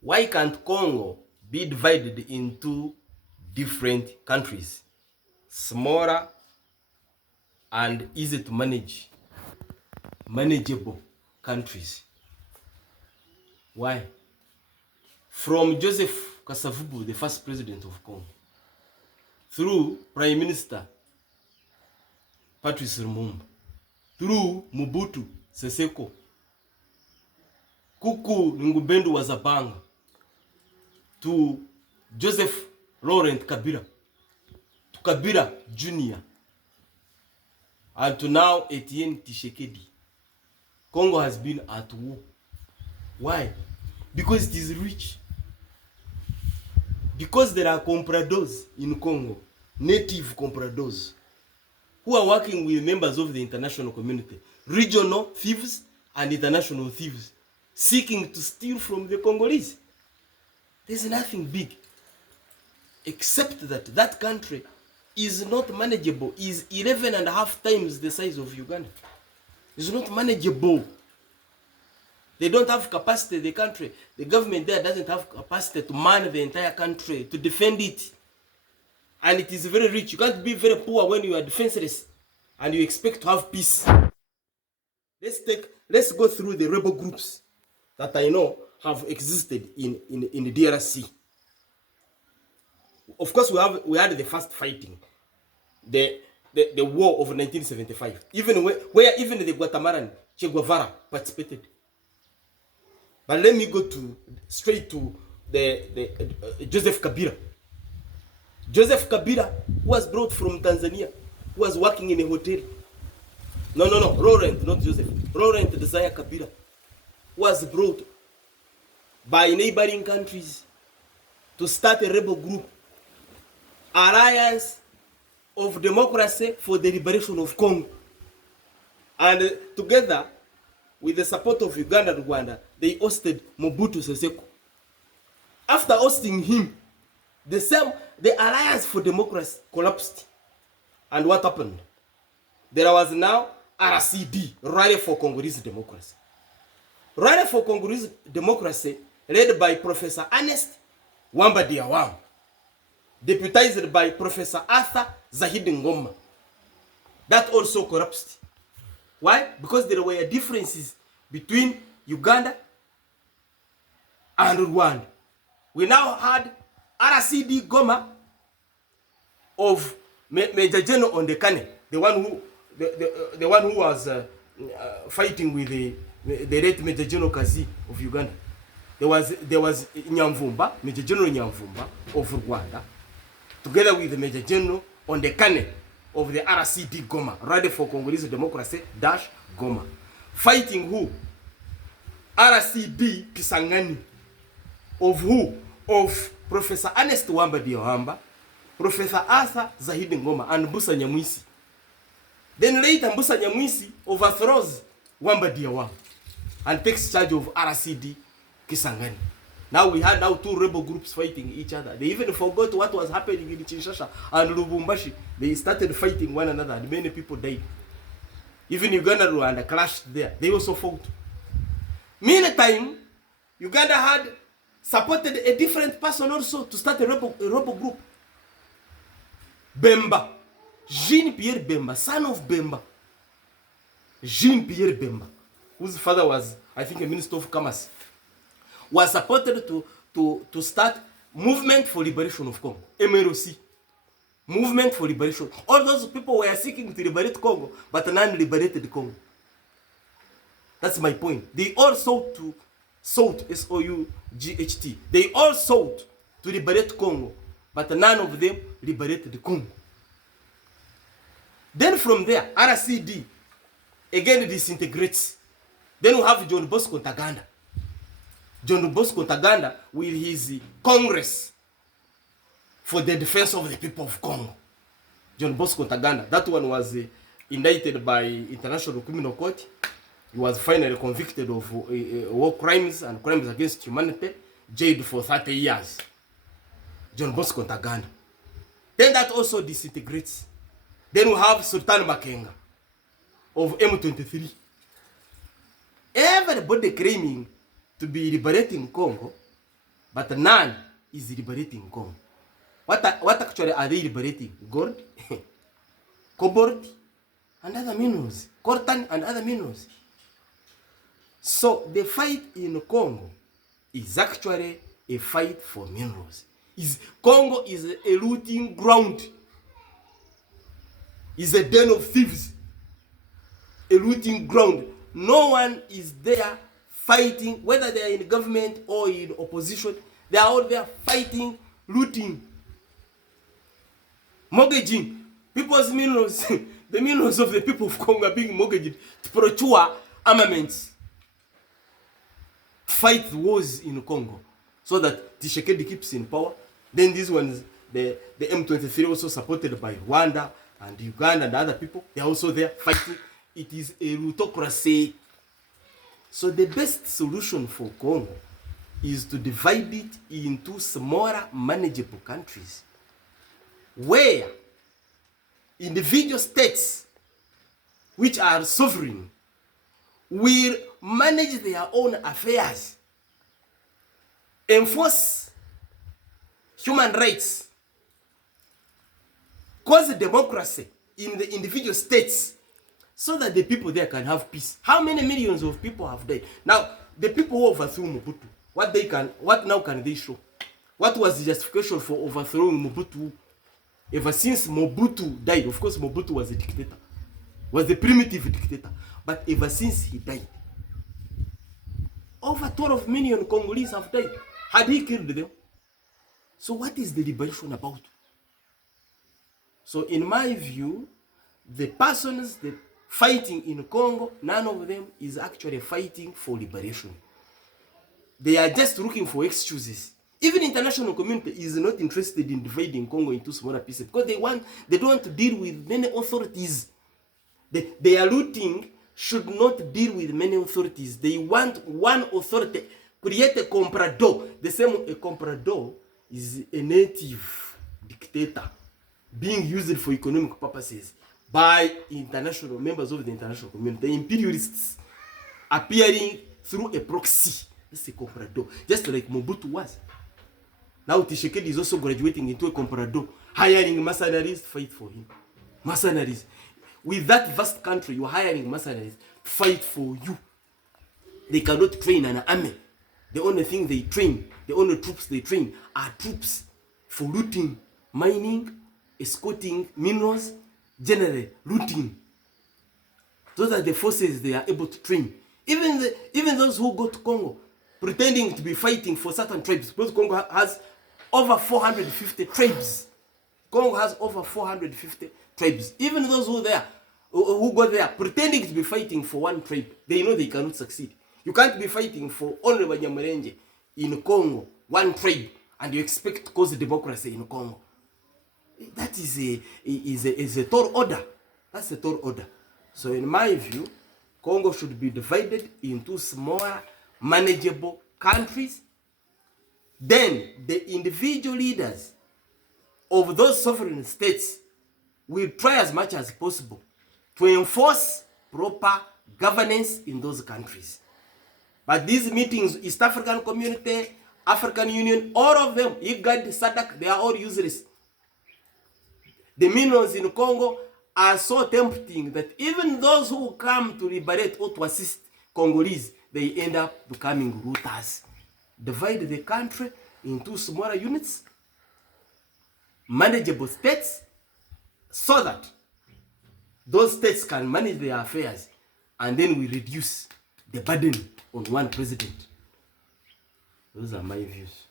Why can't Congo be divided into different countries, smaller and easy to manage, manageable countries? Why? From Joseph Kasavubu, the first president of Congo, through Prime Minister Patrice Lumumba, through Mobutu Seseko, Kuku Ngubendu Wazabanga, to Joseph Laurent Kabila, to Kabila Jr., and to now Etienne Tshisekedi. Congo has been at war. Why? Because it is rich. Because there are compradors in Congo, native compradors, who are working with members of the international community, regional thieves and international thieves, seeking to steal from the Congolese. There's nothing big, except that that country is not manageable, is 11.5 times the size of Uganda. It's not manageable. They don't have capacity, the country. The government there doesn't have capacity to man the entire country, to defend it. And it is very rich. You can't be very poor when you are defenseless and you expect to have peace. Let's go through the rebel groups that I know have existed in the DRC. Of course, we had the first fighting, the war of 1975, even where even the Guatemalan Che Guevara participated. But let me go straight to the Joseph Kabila. Joseph Kabila was brought from Tanzania, who was working in a hotel. No, Laurent, not Joseph. Laurent Desire Kabila was brought by neighboring countries to start a rebel group, Alliance of Democracy for the Liberation of Congo. And together with the support of Uganda and Rwanda, they hosted Mobutu Seseko. After hosting him, the Alliance for Democracy collapsed. And what happened? There was now RCD, Rally for Congolese Democracy. Rally for Congolese Democracy, led by Professor Ernest Wamba Diawam, deputized by Professor Arthur Zahid Ngoma. That also collapsed. Why? Because there were differences between Uganda and Rwanda. We now had RCD Goma of Major General Ondekane, the one who was fighting with the late Major General Kazi of Uganda. There was Nyamvumba, Major General Nyamvumba of Rwanda, together with the Major General Ondekane of the RCD Goma, Rally for Congolese Democracy Goma, fighting who? RCD Kisangani, of who? Of Professor Ernest Wamba Diawamba, Professor Arthur Zahid Ngoma, and Mbusa Nyamwisi. Then later Mbusa Nyamwisi overthrows Wamba Diawamba and takes charge of RCD Kisangani. Now we had two rebel groups fighting each other. They even forgot what was happening in Kinshasa and Lubumbashi. They started fighting one another and many people died. Even Uganda and Rwanda clashed there. They also fought. Meantime, Uganda had supported a different person also to start a rebel group. Bemba. Jean-Pierre Bemba, son of Bemba. Jean-Pierre Bemba, whose father was, I think, a minister of commerce, was supported to start Movement for Liberation of Congo, MLC. Movement for Liberation. All those people were seeking to liberate Congo, but none liberated Congo. That's my point. They all sought, S-O-U-G-H-T. They all sought to liberate Congo, but none of them liberated Congo. Then from there, RCD again disintegrates. Then we have John Bosco Ntaganda. John Bosco Ntaganda with his Congress for the defense of the people of Congo. John Bosco Ntaganda. That one was indicted by International Criminal Court. He was finally convicted of war crimes and crimes against humanity, jailed for 30 years. John Bosco Ntaganda. Then that also disintegrates. Then we have Sultan Makenga of M23. Everybody claiming to be liberating Congo, but none is liberating Congo. What actually are they liberating? Gold, cobalt, and other minerals, coltan and other minerals. So the fight in Congo is actually a fight for minerals. Congo is a looting ground, is a den of thieves, a looting ground. No one is there fighting, whether they are in government or in opposition. They are all there fighting, looting, mortgaging people's minerals. The minerals of the people of Congo are being mortgaged to procure armaments, fight wars in Congo, so that Tshisekedi keeps in power. Then these ones, the M23, also supported by Rwanda and Uganda and other people, they are also there fighting. It is a plutocracy. So the best solution for Congo is to divide it into smaller, manageable countries, where individual states, which are sovereign, will manage their own affairs, enforce human rights, cause democracy in the individual states, so that the people there can have peace. How many millions of people have died? Now, the people who overthrew Mobutu, what now can they show? What was the justification for overthrowing Mobutu? Ever since Mobutu died, of course Mobutu was a dictator, was a primitive dictator, but ever since he died, over 12 million Congolese have died. Had he killed them? So what is the liberation about? So in my view, the persons that fighting in Congo, none of them is actually fighting for liberation. They are just looking for excuses. Even international community is not interested in dividing Congo into smaller pieces, because they don't want to deal with many authorities. They are looting should not deal with many authorities. They want one authority, create a comprador. The same a comprador is a native dictator being used for economic purposes by international members of the international community. The imperialists appearing through a proxy. This is a comprador, just like Mobutu was. Now Tshisekedi is also graduating into a comprador, hiring mercenaries to fight for him. Mercenaries. With that vast country, you're hiring mercenaries to fight for you. They cannot train an army. The only thing they train, the only troops they train are troops for looting, mining, escorting minerals, generally looting. Those are the forces they are able to train. Even those who go to Congo pretending to be fighting for certain tribes, because Congo has over 450 tribes. Congo has over 450 tribes. Even those who go there pretending to be fighting for one tribe, they know they cannot succeed. You can't be fighting for only Banyamulenge in Congo, one tribe, and you expect to cause democracy in Congo. That is a tall order. That's a tall order. So in my view, Congo should be divided into smaller, manageable countries. Then the individual leaders of those sovereign states will try as much as possible to enforce proper governance in those countries. But these meetings, East African Community, African Union, all of them, IGAD, SADC, they are all useless. The minerals in Congo are so tempting that even those who come to liberate or to assist Congolese, they end up becoming rooters. Divide the country into smaller units, manageable states, so that those states can manage their affairs, and then we reduce the burden on one president. Those are my views.